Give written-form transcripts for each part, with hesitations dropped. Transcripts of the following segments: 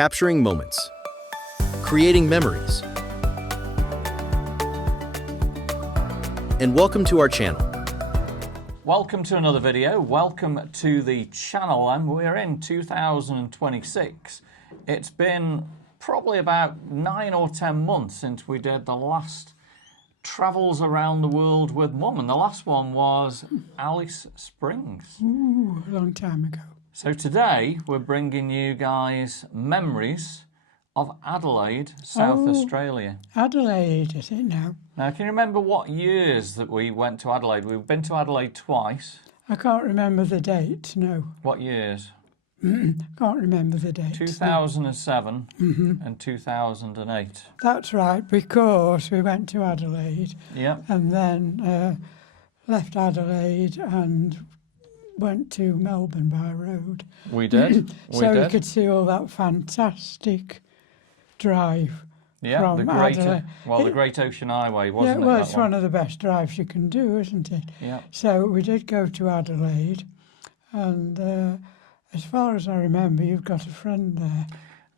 capturing moments, creating memories. And welcome to our channel. Welcome to another video. Welcome to the channel, and we're in 2026. It's been probably about 9 or 10 months since we did the last travels around the world with Mum, and the last one was Alice Springs. Ooh, a long time ago. So today we're bringing you guys memories of Adelaide, South Australia. Adelaide, is it now? Now, can you remember what years that we went to Adelaide? We've been to Adelaide twice. I can't remember the date, no. What years? Can't remember the date. 2007 and 2008. That's right, because we went to Adelaide Yeah. and then left Adelaide and went to Melbourne by road. We did. We could see all that fantastic drive. Yeah, from the Great, Adelaide. the Great Ocean Highway, wasn't it? Well, that it's one of the best drives you can do, isn't it? Yeah. So we did go to Adelaide, and as far as I remember, you've got a friend there.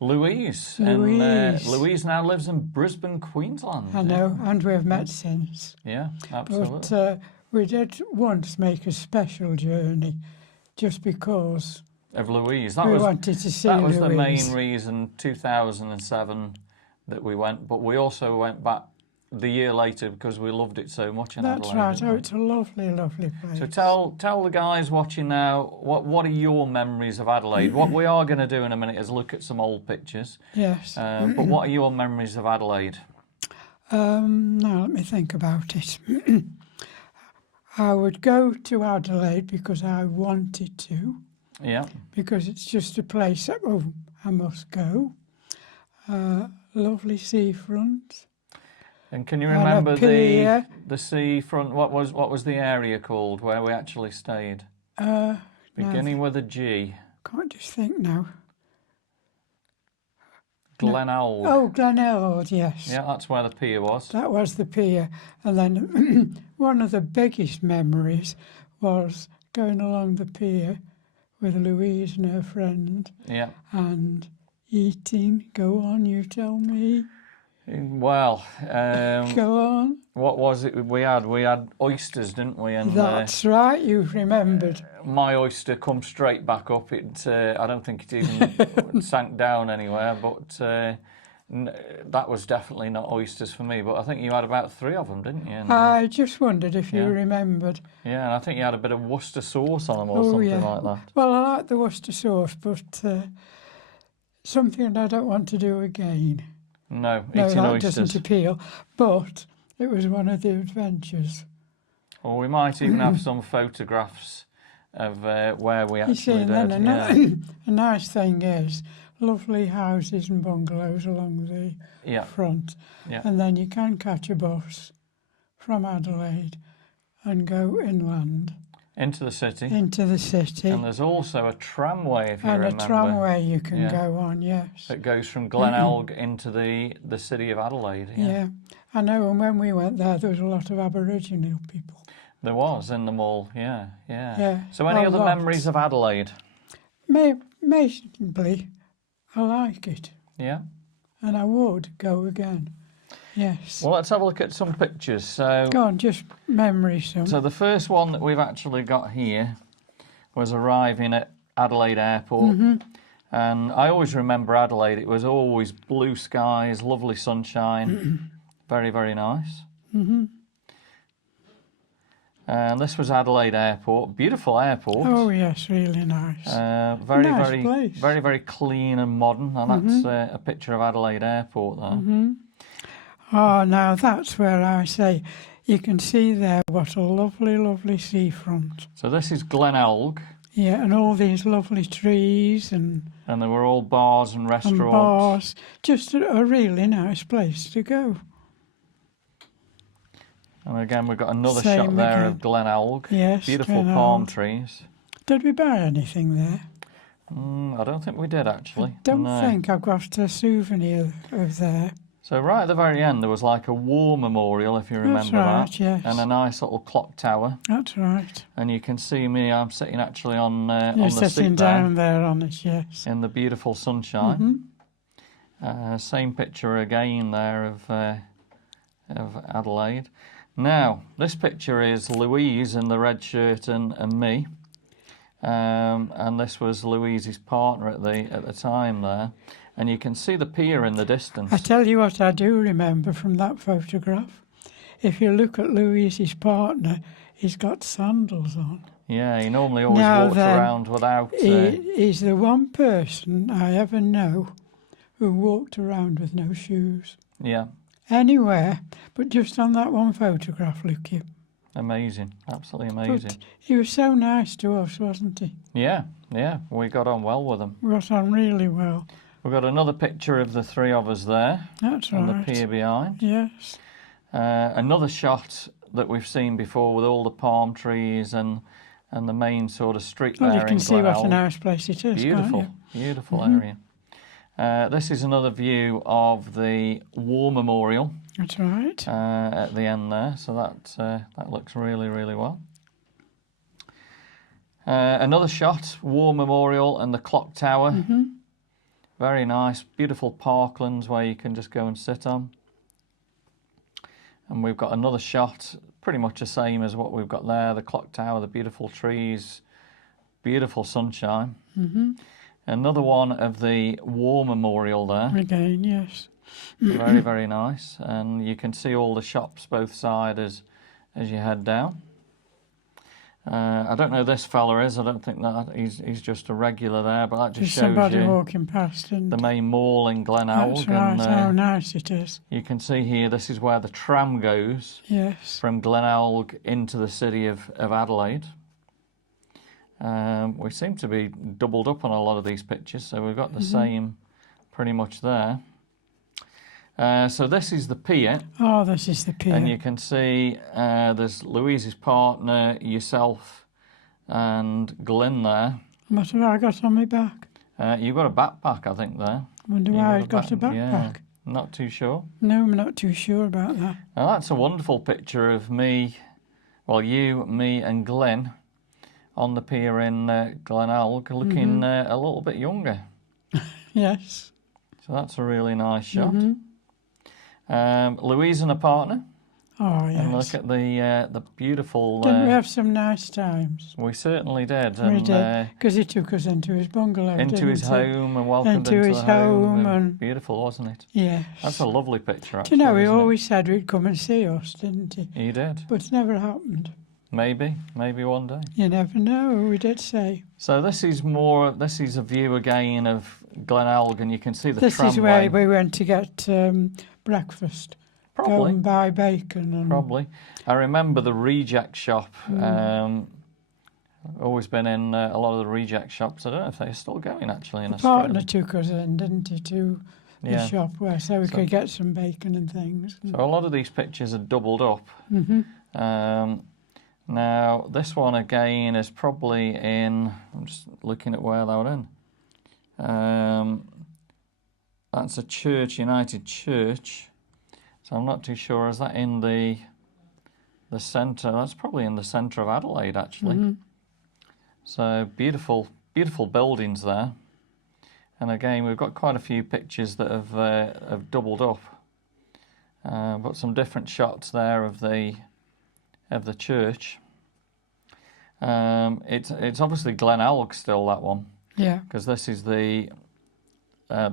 Louise. Louise. And Louise now lives in Brisbane, Queensland. I know, and we've met since. Yeah, absolutely. But we did once make a special journey, just because Of Louise. we wanted to see That was Louise. the main reason, 2007, that we went. But we also went back the year later because we loved it so much in That's Adelaide. right. didn't Oh, we? it's a lovely, lovely place. So tell the guys watching now, what are your memories of Adelaide? What we are going to do in a minute is look at some old pictures. Yes. But what are your memories of Adelaide? Now let me think about it. I would go to Adelaide because I wanted to, Yeah. because it's just a place that I must go. Lovely seafront. And can you And a remember pier. the seafront? What was the area called where we actually stayed? Beginning with a G. Can't just think now. Glenelg. Oh, Glenelg, yes. Yeah, that's where the pier was. That was the pier. And then one of the biggest memories was going along the pier with Louise and her friend Yeah. and eating. Go on, you tell me. Well, Go on. what was it we had? We had oysters, didn't we? And That's right, you've remembered. my oyster come straight back up. I don't think it even sank down anywhere, but that was definitely not oysters for me. But I think you had about 3 of them, didn't you? And, I just wondered if you yeah. remembered. yeah, and I think you had a bit of Worcester sauce on them or Oh, something yeah. like that. Well, I like the Worcester sauce, but something I don't want to do again. No, No, eating that oysters. doesn't appeal. But it was one of the adventures. Or we might even have some photographs of where we You see, actually and did. then a nice thing is lovely houses and bungalows along the Yeah. front. Yeah. And then you can catch a bus from Adelaide and go inland Into the city. into the city. And there's also a tramway, if you And remember. a tramway you can Yeah. go on, yes. That goes from Glenelg into the city of Adelaide. Yeah. I know, and when we went there was a lot of Aboriginal people. There was in the mall, yeah. Yeah, So any a other lot. memories of Adelaide? Basically, I like it, Yeah. and I would go again. Yes. Well, let's have a look at some pictures. So, Go on, just memory some. so the first one that we've actually got here was arriving at Adelaide Airport. And I always remember Adelaide. It was always blue skies, lovely sunshine. Very, very nice. And this was Adelaide Airport. Beautiful airport. Oh yes, really nice. Very, Nice very, place. very, very clean and modern. And that's a picture of Adelaide Airport there. Oh, now that's where I say you can see there what a lovely, lovely seafront. So this is Glenelg, Yeah, and all these lovely trees and and there were all bars and restaurants. bars. Just a really nice place to go. And again, we've got another Same shot there again. of Glenelg. Yes, Beautiful palm Glenelg. trees. Did we buy anything there? I don't think we did, actually. Don't No. think I've got a souvenir of there. So right at the very end, there was like a war memorial, if you remember right, that. yes. And a nice little clock tower. That's right. And you can see me, I'm sitting actually on You're the sitting seat down there on it, yes. there in the beautiful sunshine. Same picture again there of Adelaide. Now, this picture is Louise in the red shirt and me. And this was Louise's partner at the time there. And you can see the pier in the distance. I tell you what I do remember from that photograph. If you look at Louise's partner, he's got sandals on. Yeah, he normally always walks around without... He's the one person I ever know who walked around with no shoes. Yeah. Anywhere, but just on that one photograph, look you. Amazing, absolutely amazing. But he was so nice to us, wasn't he? Yeah, we got on well with him. We got on really well. We've got another picture of the three of us there. That's on right. the pier behind. Yes. Another shot that we've seen before with all the palm trees and the main sort of street there. Well, you can see Glynn what a nice place it is, beautiful, can't you? beautiful area. This is another view of the War Memorial. That's right. At the end there, so that looks really, really well. Another shot, War Memorial and the clock tower. Very nice, beautiful parklands where you can just go and sit on. And we've got another shot, pretty much the same as what we've got there, the clock tower, the beautiful trees, beautiful sunshine. Another one of the War Memorial there. Again, yes. Very, very nice. And you can see all the shops both sides as you head down. I don't know who this fella is. I don't think that he's just a regular there, but that just shows somebody you walking past. And the main mall in Glynn. that's right, how nice it is. You can see here, this is where the tram goes. Yes. From Glynn into the city of Adelaide. We seem to be doubled up on a lot of these pictures, so we've got the same pretty much there. So this is the pier. Oh, this is the pier. And you can see there's Louise's partner, yourself, and Glynn there. What have I got on my back? You've got a backpack, I think, there. I wonder why I've got a backpack. Yeah, not too sure. No, I'm not too sure about that. Now, that's a wonderful picture of me, well, you, me, and Glynn on the pier in Glynn looking a little bit younger. Yes. So that's a really nice shot. Louise and her partner. Oh, yes. And look at the beautiful... Didn't we have some nice times? We certainly did. We did, because he took us into his bungalow, into his home and welcomed into his the home. and beautiful, wasn't it? yes. That's a lovely picture, actually. Do you know, he isn't it? always said he'd come and see us, didn't he? He did. But it never happened. Maybe one day. You never know, we did say. So this is a view again of Glynn, and you can see the This tramway. is where we went to get breakfast. Probably. Go and buy bacon. And Probably. I remember the reject shop. Always been in a lot of the reject shops. I don't know if they're still going, actually, in Australia. partner took us in, didn't he, to the shop so we could get some bacon and things. So a lot of these pictures are doubled up. Now, this one again is probably in... I'm just looking at where they were in. That's a church, United Church. So I'm not too sure. Is that in the centre? That's probably in the centre of Adelaide, actually. So beautiful, beautiful buildings there. And again, we've got quite a few pictures that have doubled up. But some different shots there of the church. It's obviously Glynn still, that one. Yeah. Because this is the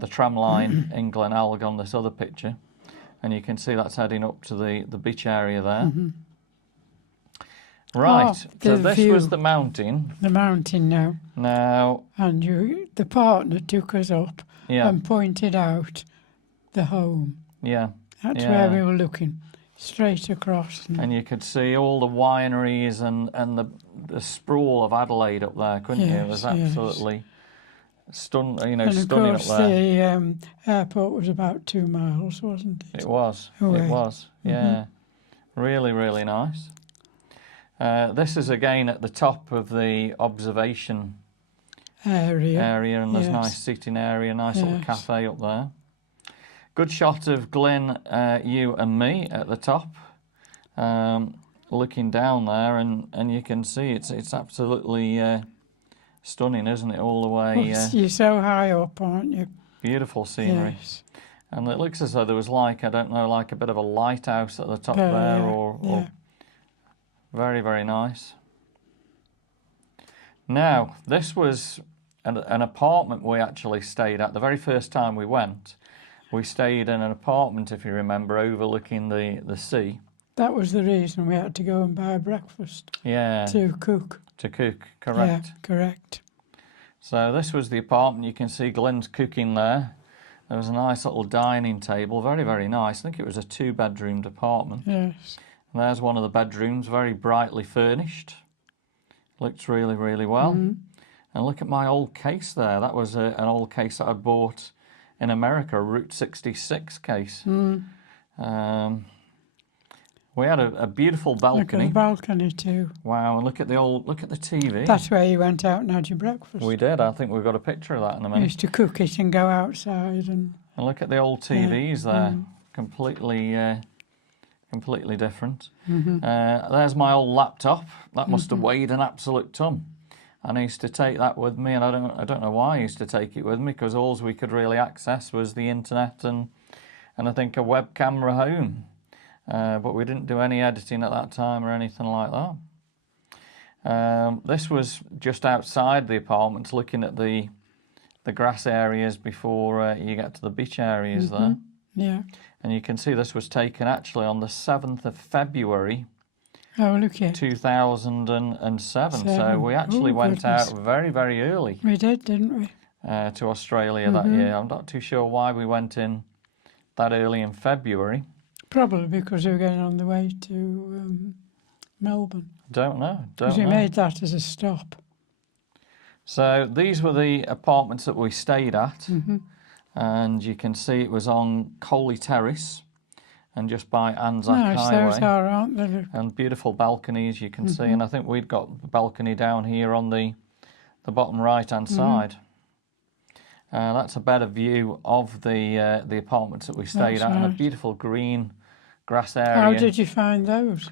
tram line in Glynn on this other picture. And you can see that's heading up to the beach area there. Right, so this was the mountain. The mountain now. Now... And the partner took us up and pointed out the home. Yeah. That's where we were looking, straight across. And you could see all the wineries and the sprawl of Adelaide up there, couldn't you? It was absolutely stunning up there. And of course the airport was about 2 miles, wasn't it? It was, away. It was, yeah. Really, really nice. This is again at the top of the observation area and there's nice seating area, nice little cafe up there. Good shot of Glynn, you and me at the top, looking down there, and you can see it's absolutely stunning, isn't it, all the way? You're so high up, aren't you? Beautiful scenery. Yes. And it looks as though there was like, I don't know, like a bit of a lighthouse at the top There, there, yeah, or yeah. very, very nice. Now, this was an apartment we actually stayed at. The very first time we went, we stayed in an apartment, if you remember, overlooking the sea. That was the reason we had to go and buy breakfast Yeah, to cook. to cook, correct. Yeah, correct. So this was the apartment. You can see Glynn's cooking there. There was a nice little dining table, very, very nice. I think it was a 2-bedroomed apartment. Yes. And there's one of the bedrooms, very brightly furnished. Looks really, really well. Mhm. And look at my old case there. That was an old case that I bought in America, a Route 66 case. We had a beautiful Look at balcony. the balcony too. Wow, and look at the TV. That's where you went out and had your breakfast. We did. I think we've got a picture of that in a We minute. used to cook it and go outside and And look at the old TVs there. Mm. Completely different. Mm-hmm. There's my old laptop. That must have weighed an absolute ton. And I used to take that with me, and I don't know why I used to take it with me, because all we could really access was the internet and I think a web camera home. But we didn't do any editing at that time or anything like that. This was just outside the apartment, looking at the grass areas before you get to the beach areas there. yeah. And you can see this was taken actually on the 7th of February Oh, look here. 2007. So we actually Oh, went goodness. out very, very early We did, didn't we? to Australia that year. I'm not too sure why we went in that early in February. Probably because we were going on the way to Melbourne. Don't know. Because we made that as a stop. So these were the apartments that we stayed at. Mm-hmm. And you can see it was on Coley Terrace and just by Anzac Nice, Highway. those are, aren't they? Look. And beautiful balconies you can see. And I think we'd got the balcony down here on the bottom right-hand side. That's a better view of the apartments that we stayed That's at, and a right. beautiful green grass area. How did you find those?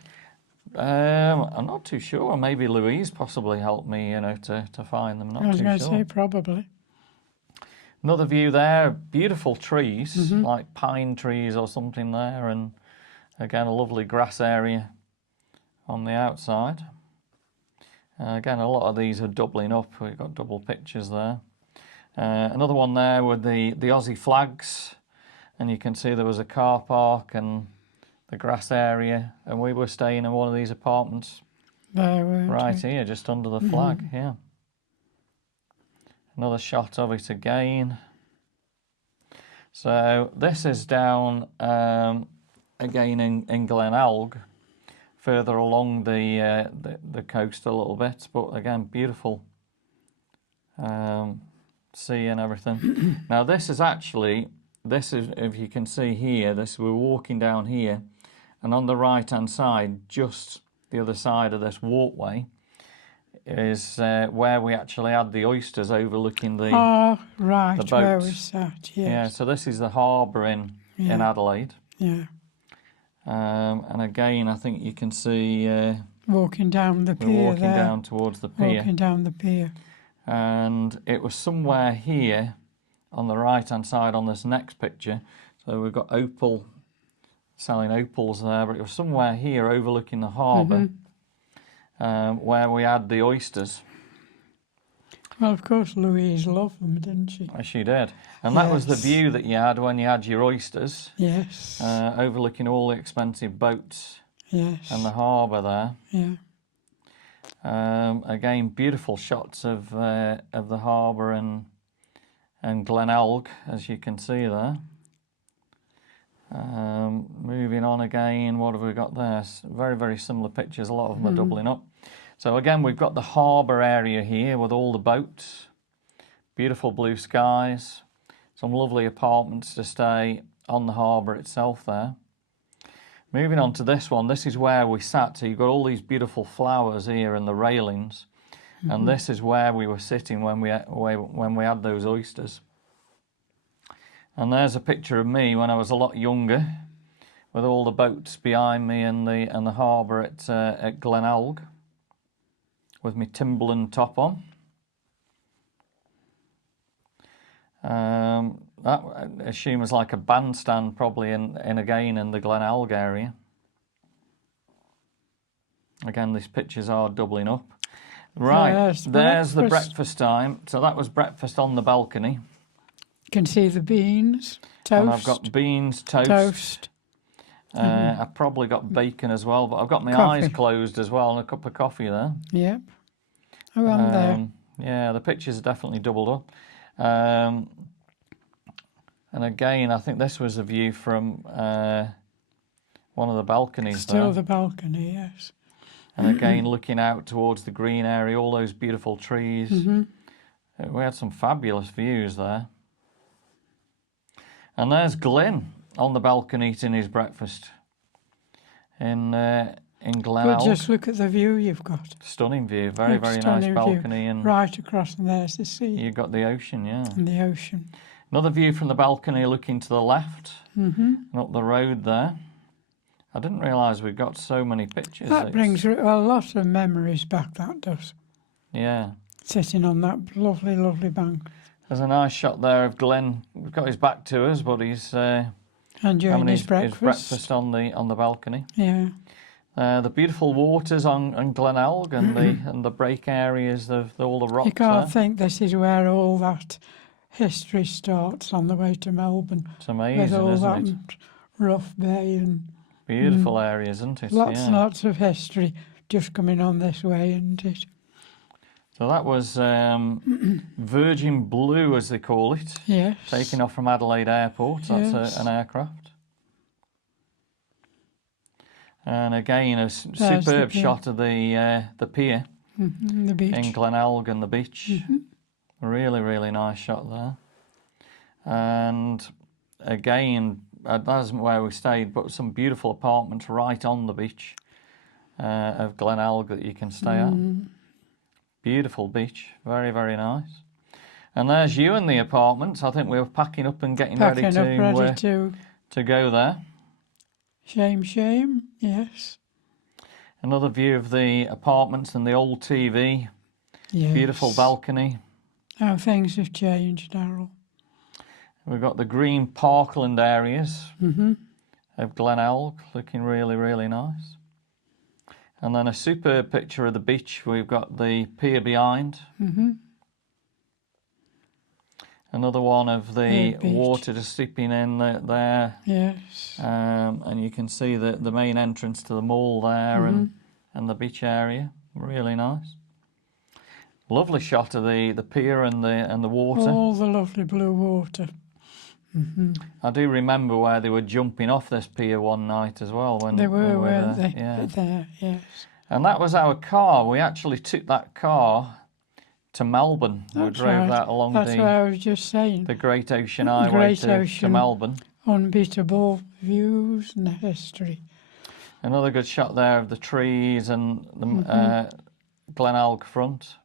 I'm not too sure. Maybe Louise possibly helped me, to find them. Not I was too going to sure. say probably. Another view there, beautiful trees, like pine trees or something there, and again a lovely grass area on the outside. Again, a lot of these are doubling up. We've got double pictures there. Another one there with the Aussie flags, and you can see there was a car park and the grass area, and we were staying in one of these apartments There, weren't right we? here, just under the flag. Yeah. Another shot of it again. So this is down again in Glenelg, further along the coast a little bit, but again beautiful sea and everything. Now this is if you can see here, we're walking down here, and on the right hand side, just the other side of this walkway, is where we actually had the oysters overlooking the right, the where boats. we sat, yes. Yeah, so this is the harbour in Adelaide. Yeah. And again, I think you can see Walking down the pier we're walking there. down towards the pier. Walking down the pier. And it was somewhere here on the right hand side on this next picture. So we've got opal, selling opals there, but it was somewhere here overlooking the harbour where we had the oysters. Well, of course, Louise loved them, didn't she? As she did. And that was the Yes. view that you had when you had your oysters, Yes. overlooking all the expensive boats Yes. and the harbour there. Yeah. Again, beautiful shots of the harbour and Glenelg, as you can see there. Moving on again, what have we got there? Very, very similar pictures. A lot of them are doubling up. So again, we've got the harbour area here with all the boats. Beautiful blue skies. Some lovely apartments to stay on the harbour itself there. Moving on to this one, this is where we sat. So you've got all these beautiful flowers here and the railings. And this is where we were sitting when we had those oysters. And there's a picture of me when I was a lot younger, with all the boats behind me and the harbour at Glenelg, with my Timberland top on. that I assume was like a bandstand, probably in again in the Glenelg area. Again, these pictures are doubling up. Right, there's the breakfast time. So that was breakfast on the balcony. You can see the beans, toast. And I've got beans, toast. I've probably got bacon as well, but I've got my eyes closed as well, and a cup of coffee there. Yep. Around there. Yeah, the pictures are definitely doubled up. And again, I think this was a view from one of the balconies. Still there. the balcony, yes. And again, looking out towards the green area, all those beautiful trees. We had some fabulous views there. And there's Glynn on the balcony eating his breakfast in Glenelg. But just look at the view you've got. Stunning view, very nice balcony. View. And right across, and there's the sea. You've got the ocean, yeah. And the ocean. Another view from the balcony looking to the left and up the road there. I didn't realise we'd got so many pictures. That brings a lot of memories back, that does. Yeah. Sitting on that lovely, lovely bank. There's a nice shot there of Glynn. We've got his back to us, but he's enjoying his breakfast. His breakfast on the balcony. Yeah. The beautiful waters on Glenelg and the break areas of all the rocks. You can't think this is where all that history starts on the way to Melbourne. It's amazing, with all isn't that it? Rough Bay and beautiful area, isn't it? Lots and lots of history just coming on this way, isn't it? So that was Virgin Blue, as they call it. Yes. Taking off from Adelaide Airport. That's yes. An aircraft. And again, a superb shot of the pier the beach. in Glenelg and the beach. Really, really nice shot there. And again, that isn't where we stayed, but some beautiful apartments right on the beach of Glenelg that you can stay at. Beautiful beach, very, very nice. And there's you in the apartments. I think we were packing up and getting ready to go there. Shame, yes. Another view of the apartments and the old TV. Yes. Beautiful balcony. How things have changed, Darryl. We've got the green parkland areas of Glenelg, looking really, really nice. And then a superb picture of the beach. We've got the pier behind. Another one of the water just seeping in there. Yes. And you can see the main entrance to the mall there and the beach area. Really nice. Lovely shot of the pier and the water. All the lovely blue water. I do remember where they were jumping off this pier one night as well. When they were, weren't they? Yeah. There, yes. And that was our car. We actually took that car to Melbourne. We drove that along That's what I was just saying. The Great Ocean Highway to Melbourne. Unbeatable views and history. Another good shot there of the trees and the Glenelg front.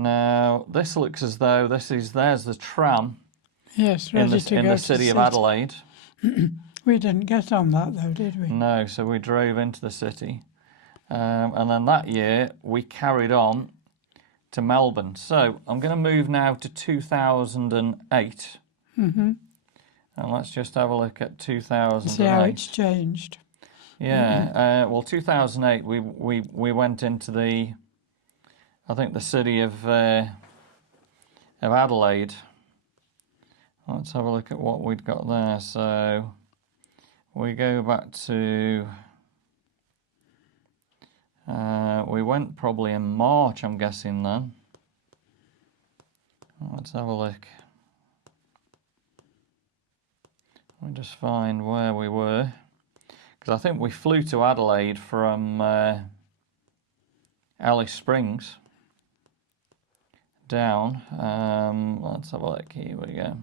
Now, this looks as though there's the tram. Yes, ready to go in the city of Adelaide. We didn't get on that though, did we? No, so we drove into the city. And then that year, we carried on to Melbourne. So I'm going to move now to 2008. And let's just have a look at 2008. See how it's changed. Yeah, well, 2008, we went into the city of Adelaide. Let's have a look at what we'd got there. So we go back to... we went probably in March, I'm guessing then. Let's have a look. Let me just find where we were. Because I think we flew to Adelaide from Alice Springs down. Let's have a look. Here we go.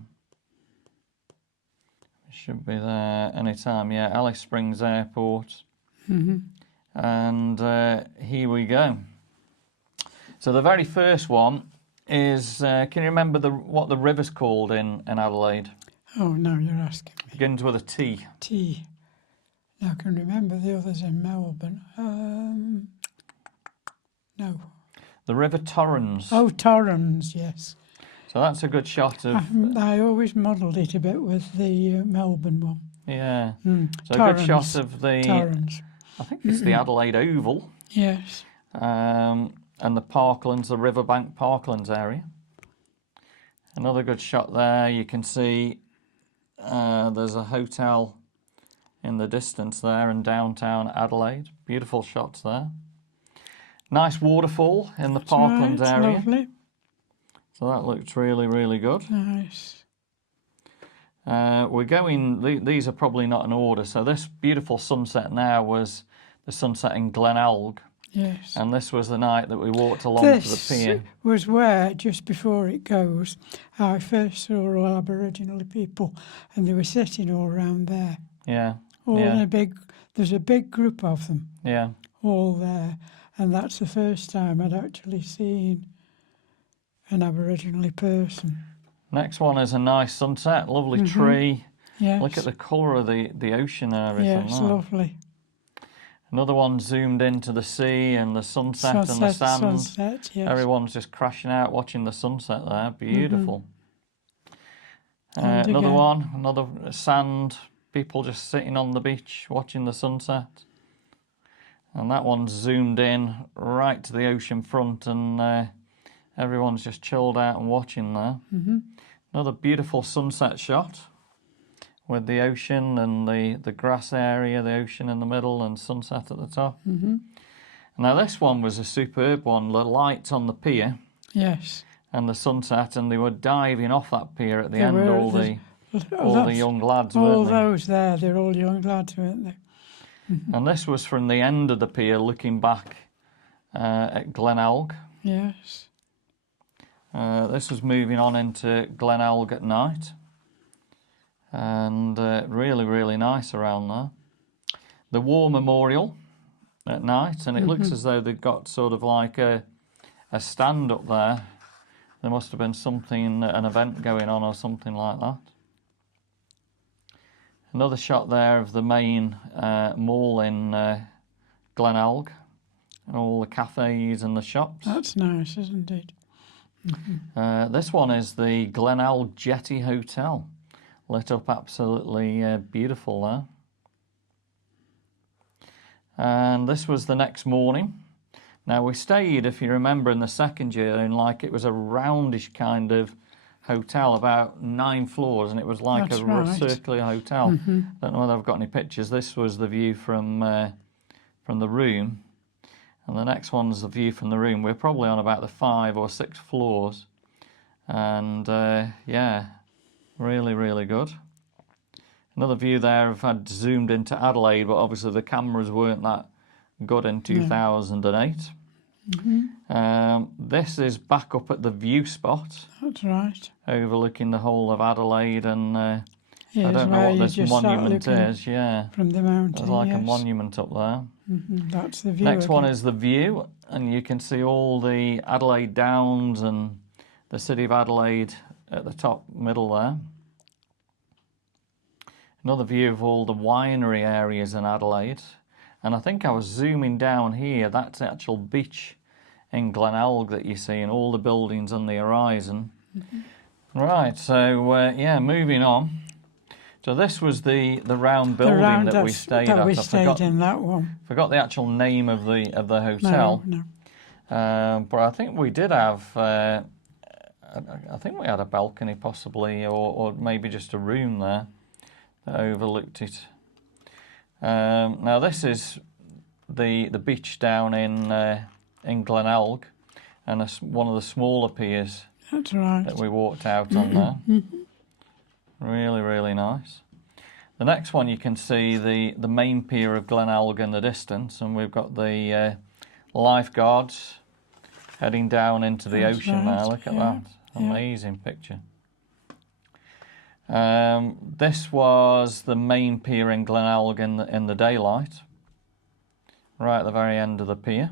It should be there anytime. Yeah, Alice Springs Airport. And here we go. So the very first one is, can you remember what the river's called in Adelaide? Oh, no, you're asking me. Begins with a T. T. Now, I can remember the others in Melbourne. No. The River Torrens. Oh, Torrens, yes. So that's a good shot of... I always modelled it a bit with the Melbourne one. Yeah. So Torrens. a good shot of the... Torrens. I think it's the Adelaide Oval. Yes. And the Parklands, the Riverbank Parklands area. Another good shot there. You can see there's a hotel in the distance there in downtown Adelaide. Beautiful shots there. Nice waterfall in the Parklands area. Lovely. So that looks really, really good. Nice. We're going, these are probably not in order. So this beautiful sunset now was the sunset in Glynn. Yes. And this was the night that we walked along to the pier. This was where, just before it goes, I first saw all Aboriginal people, and they were sitting all around there. Yeah. All yeah. in a big, there's a big group of them. Yeah. All there. And that's the first time I'd actually seen an Aboriginal person. Next one is a nice sunset, lovely tree. Yes. Look at the colour of the ocean and everything. Yes, there. lovely. Another one zoomed into the sea and the sunset and the sand. Sunset, yes. Everyone's just crashing out watching the sunset there. Beautiful. And Another again. one, another sand. People just sitting on the beach watching the sunset. And that one's zoomed in right to the ocean front, and everyone's just chilled out and watching there. Another beautiful sunset shot with the ocean and the grass area, the ocean in the middle and sunset at the top. Now this one was a superb one, the lights on the pier. Yes. And the sunset, and they were diving off that pier at the They end, were, all the young lads, all weren't they? those there, they're all young lads, weren't they? And this was from the end of the pier looking back at Glynn. Yes. This was moving on into Glynn at night. And really, really nice around there. The War Memorial at night, and it looks as though they've got sort of like a stand up there. There must have been something, an event going on or something like that. Another shot there of the main mall in Glynn, and all the cafes and the shops. That's nice, isn't it? This one is the Glynn Jetty Hotel, lit up absolutely beautiful there. And this was the next morning. Now we stayed, if you remember, in the second year, in like it was a roundish kind of hotel, about 9 floors, and it was like That's a right. circular hotel. Don't know whether I've got any pictures. This was the view from the room, and the next one's the view from the room. We're probably on about the 5 or 6 floors, and yeah, really, really good. Another view there. I've had zoomed into Adelaide, but obviously the cameras weren't that good in 2008. This is back up at the view spot, That's right. overlooking the whole of Adelaide, and I Here's don't know where what you this just start monument looking is. Yeah, from the mountain. there's like a yes. monument up there. That's the view. Next one again. is the view, and you can see all the Adelaide Downs and the city of Adelaide at the top middle there. Another view of all the winery areas in Adelaide. And I think I was zooming down here. That's the actual beach in Glynn that you see, and all the buildings on the horizon. Right, so yeah, moving on. So this was the round building that we stayed at. That we I stayed in that one. forgot the actual name of the hotel. No. But I think we did have. I think we had a balcony possibly, or maybe just a room there that overlooked it. Now this is the beach down in Glynn, and one of the smaller piers That's right. that we walked out on there. Really, really nice. The next one you can see the main pier of Glynn in the distance, and we've got the lifeguards heading down into the That's ocean right, there. Look at yeah, that. Amazing picture. This was the main pier in Glynn in the daylight, right at the very end of the pier.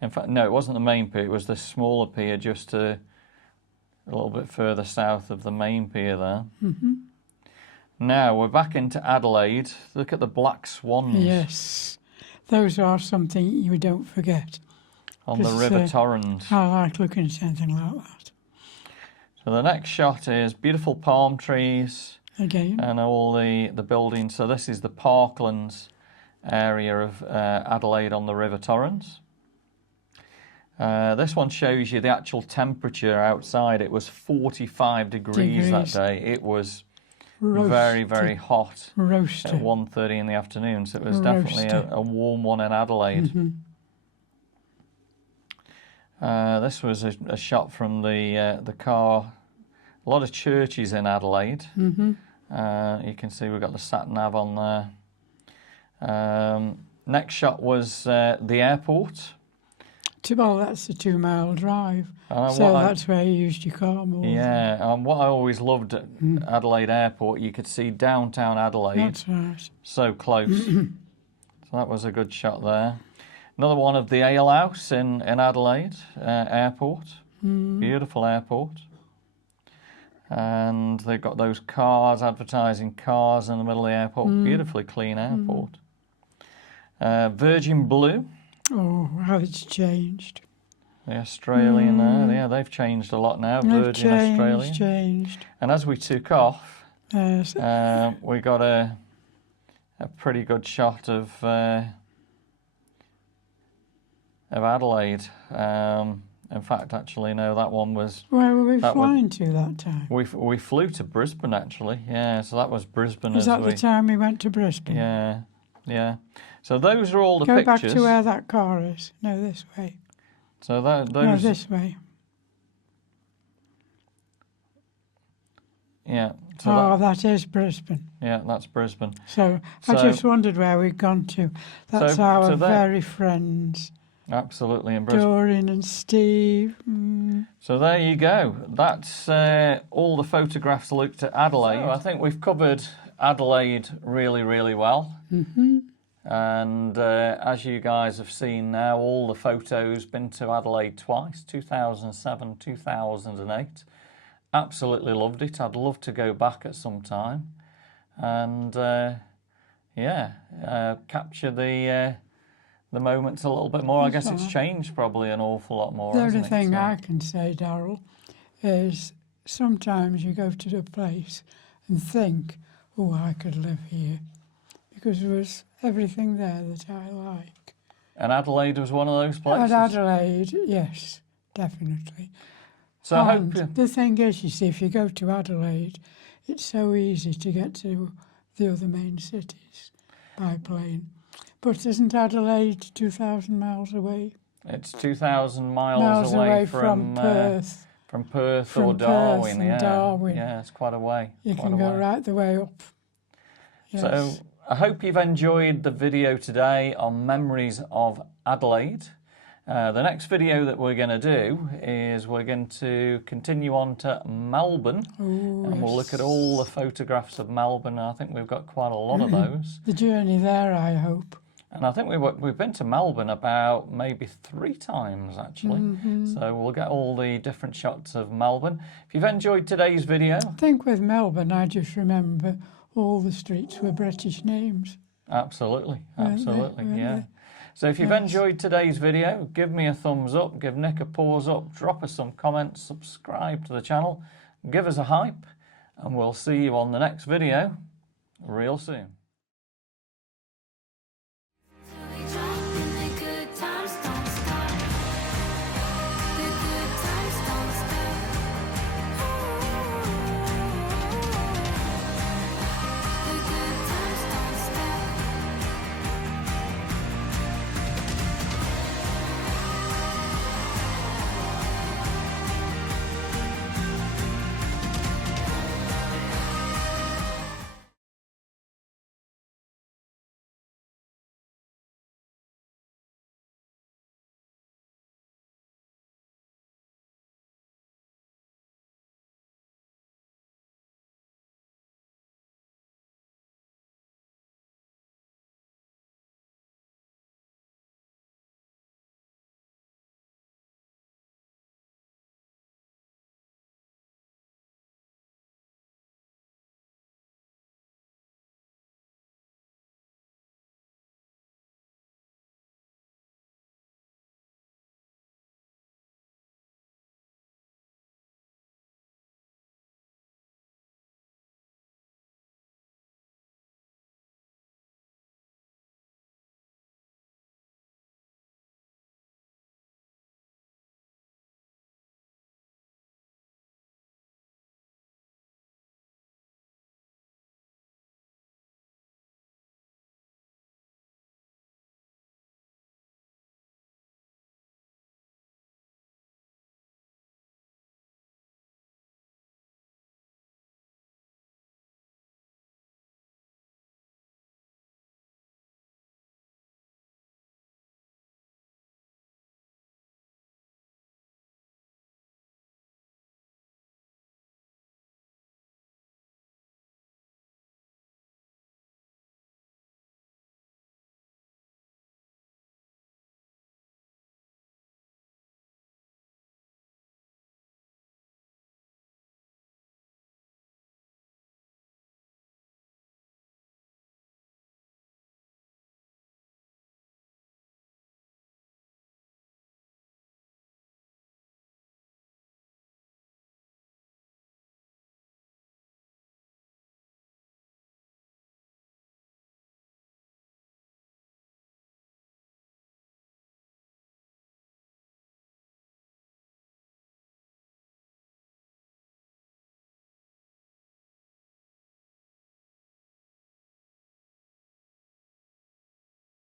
In fact, no, it wasn't the main pier, it was the smaller pier just a little bit further south of the main pier there. Now we're back into Adelaide. Look at the black swans. Yes. Those are something you don't forget. on the 'cause, River Torrens. I like looking at anything like that. So the next shot is beautiful palm trees Again, and all the buildings. So this is the Parklands area of Adelaide on the River Torrens. This one shows you the actual temperature outside. It was 45 degrees that day. It was very, very hot roasty. at 1:30 in the afternoon. So it was definitely a warm one in Adelaide. This was a shot from the car. A lot of churches in Adelaide. You can see we've got the sat nav on there. Next shot was the airport. Well, that's a 2-mile drive, so that's where you used your car more. Yeah, what I always loved at Adelaide Airport, you could see downtown Adelaide. That's right. So close. So that was a good shot there. Another one of the Ale House in Adelaide Airport. Beautiful airport. And they've got those cars, advertising cars in the middle of the airport. Beautifully clean airport. Virgin Blue. Oh, how it's changed. The Australian there. Yeah, they've changed a lot now. Virgin Australia. Changed. And as we took off, Yes. we got a pretty good shot of Adelaide. In fact, actually, no, that one was... Where were we flying to that time? We flew to Brisbane, actually. Yeah, so that was Brisbane. Was that the time we went to Brisbane? Yeah, yeah. So those are all the Go pictures. back to where that car is. No, this way. So those... No, this way. Yeah. So that is Brisbane. Yeah, that's Brisbane. So I just wondered where we'd gone to. That's our very friends. Absolutely, in Brisbane. Doreen and Steve. So there you go. That's all the photographs looked at Adelaide. So I think we've covered Adelaide really, really well. And as you guys have seen now, all the photos, been to Adelaide twice, 2007, 2008. Absolutely loved it. I'd love to go back at some time. And capture the moments a little bit more. I guess it's changed probably an awful lot more. The only thing I can say, Darryl, is sometimes you go to a place and think, oh, I could live here, because there was everything there that I like. And Adelaide was one of those places? At Adelaide, yes, definitely. So I hope the thing is, you see, if you go to Adelaide, it's so easy to get to the other main cities by plane. But isn't Adelaide 2,000 miles away? It's 2,000 miles away from Perth. From Perth from or Darwin, Perth and Darwin. Yeah, it's quite a way. You can go right the way up. Yes. So I hope you've enjoyed the video today on memories of Adelaide. The next video that we're going to do is we're going to continue on to Melbourne. And we'll look at all the photographs of Melbourne. I think we've got quite a lot of those. The journey there, I hope. And I think we've been to Melbourne about maybe 3 times, actually. So we'll get all the different shots of Melbourne. If you've enjoyed today's video... I think with Melbourne, I just remember all the streets were British names. Absolutely, absolutely, yeah. So if you've enjoyed today's video, give me a thumbs up, give Nick a paws up, drop us some comments, subscribe to the channel, give us a hype, and we'll see you on the next video real soon.